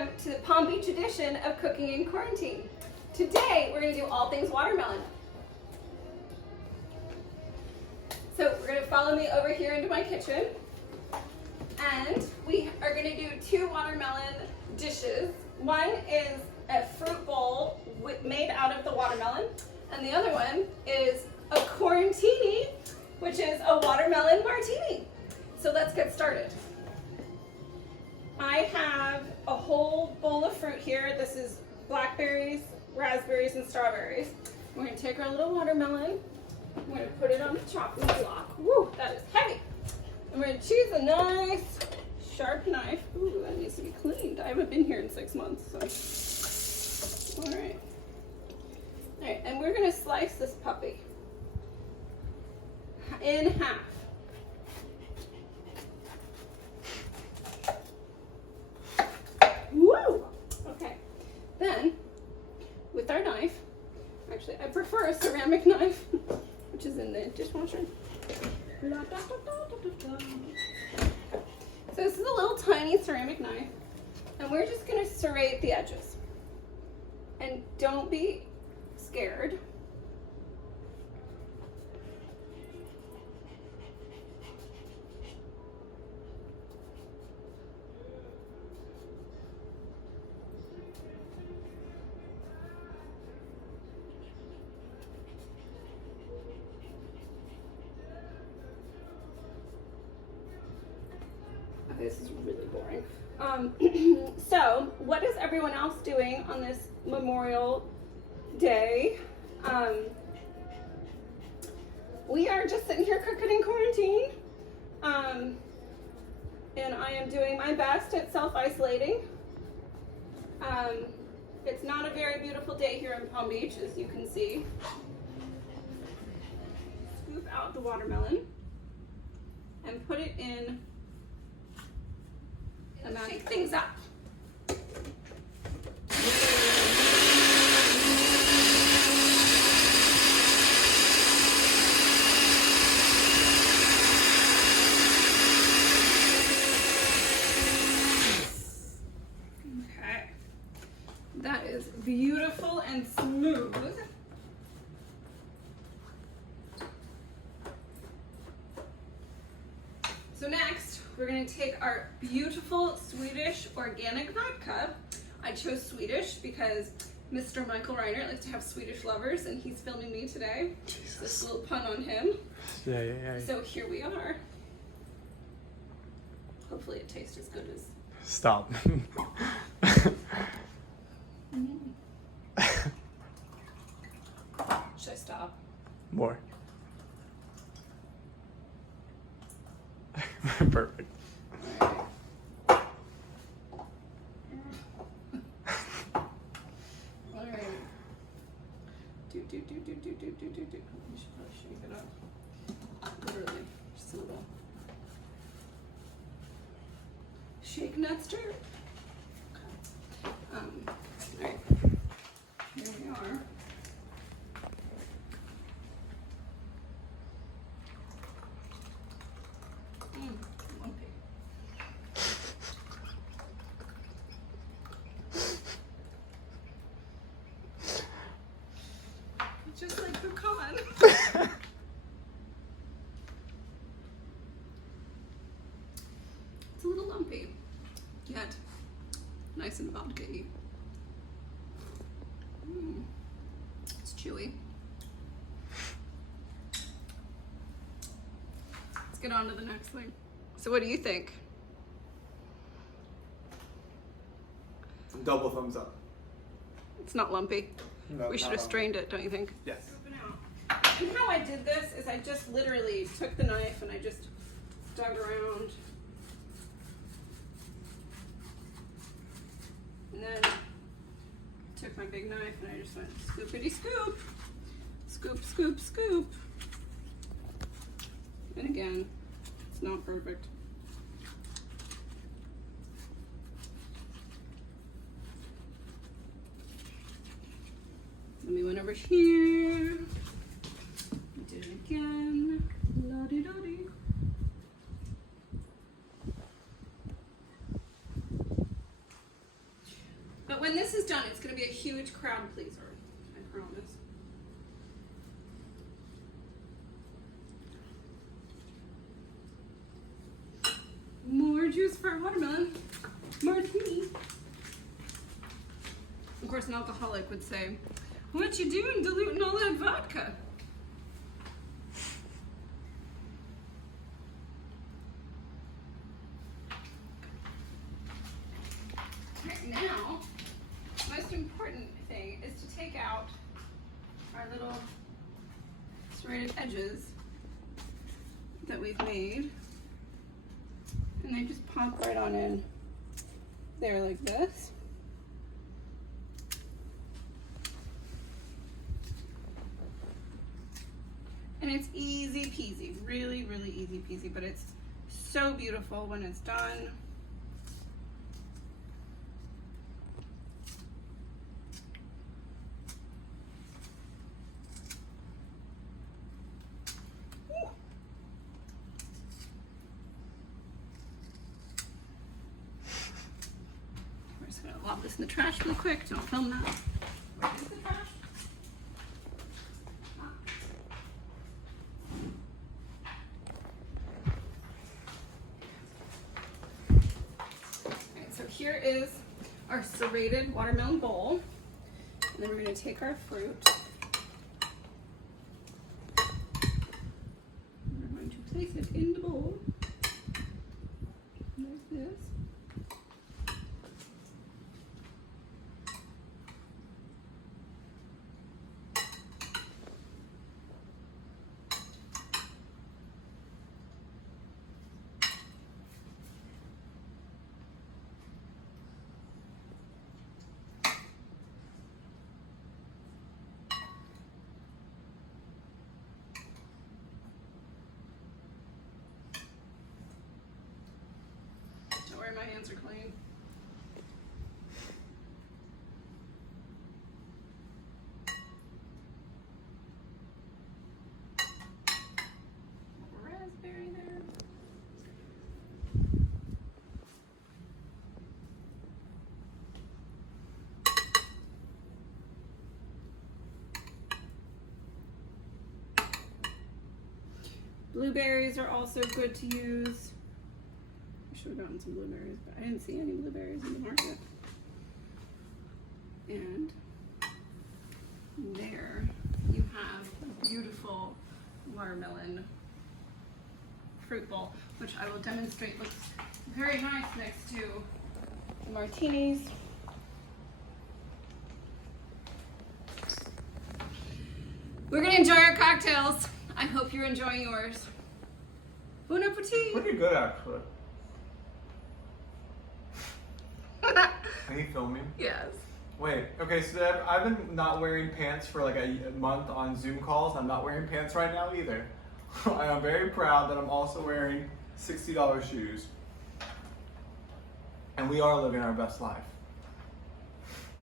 welcome to the Palm Beach edition of Cooking in Quarantine. Today we're going to do all things watermelon. So we're going to follow me over here into my kitchen, and we are going to do 2 watermelon dishes. One is a fruit bowl made out of the watermelon, and the other one is a quarantini, which is a watermelon martini. So let's get started. I have a whole bowl of fruit here. This is blackberries, raspberries, and strawberries. We're going to take our little watermelon. We're going to put it on the chopping block. Woo, that is heavy. And we're going to choose a nice sharp knife. Ooh, that needs to be cleaned. I haven't been here in 6 months, so. All right. All right, and we're going to slice this puppy in half. Woo! Okay. Then, with our knife, actually I prefer a ceramic knife, which is in the dishwasher. So this is a little tiny ceramic knife, and we're just going to serrate the edges. And don't be scared. This is really boring. So, what is everyone else doing on this Memorial Day? We are just sitting here cooking in quarantine, and I am doing my best at self-isolating. It's not a very beautiful day here in Palm Beach, as you can see. Scoop out the watermelon and put it in. And shake things up. Okay. That is beautiful and smooth. So next, we're going to take our beautiful Swedish organic vodka. I chose Swedish because Mr. Michael Reiner likes to have Swedish lovers, and he's filming me today. Jesus. This little pun on him. Yeah. So here we are. Hopefully it tastes as good as... Stop. Should I stop? More. Perfect. All right. Do. You should probably shake it up. Literally, just a little. Shake not stir. All right. Here we are. Lumpy. Just like pecan. It's a little lumpy, yet nice and vodka-y. It's chewy. Let's get on to the next thing. So what do you think? Double thumbs up. It's not lumpy. No, We should have strained it, don't you think? Yes. And how I did this is I just literally took the knife and I just dug around. And then took my big knife and I just went scoopity scoop. Scoop, scoop, scoop. And again, it's not perfect. Then we went over here. Did it again. La-di-da-di. But when this is done, it's going to be a huge crowd pleaser. I promise. More juice for watermelon. Martini. Of course, an alcoholic would say, "What you doing diluting all that vodka?" Right now, most important thing is to take out our little serrated edges that we've made. And they just pop right on in there like this. And it's easy peasy, really, really easy peasy, but it's so beautiful when it's done. We're just gonna lob this in the trash real quick. Don't film that. Where is the trash? Alright, so here is our serrated watermelon bowl. And then we're gonna take our fruit. We're going to place it in the bowl. Like this. Don't worry, my hands are clean. Raspberry there. Blueberries are also good to use. I should have gotten some blueberries, but I didn't see any blueberries in the market. And there you have a beautiful watermelon fruit bowl, which I will demonstrate looks very nice next to the martinis. We're gonna enjoy our cocktails. I hope you're enjoying yours. Bon appetit! Pretty good, actually. Are you filming? Yes. Wait, okay, so I've been not wearing pants for like a month on Zoom calls. I'm not wearing pants right now either. I am very proud that I'm also wearing $60 shoes. And we are living our best life.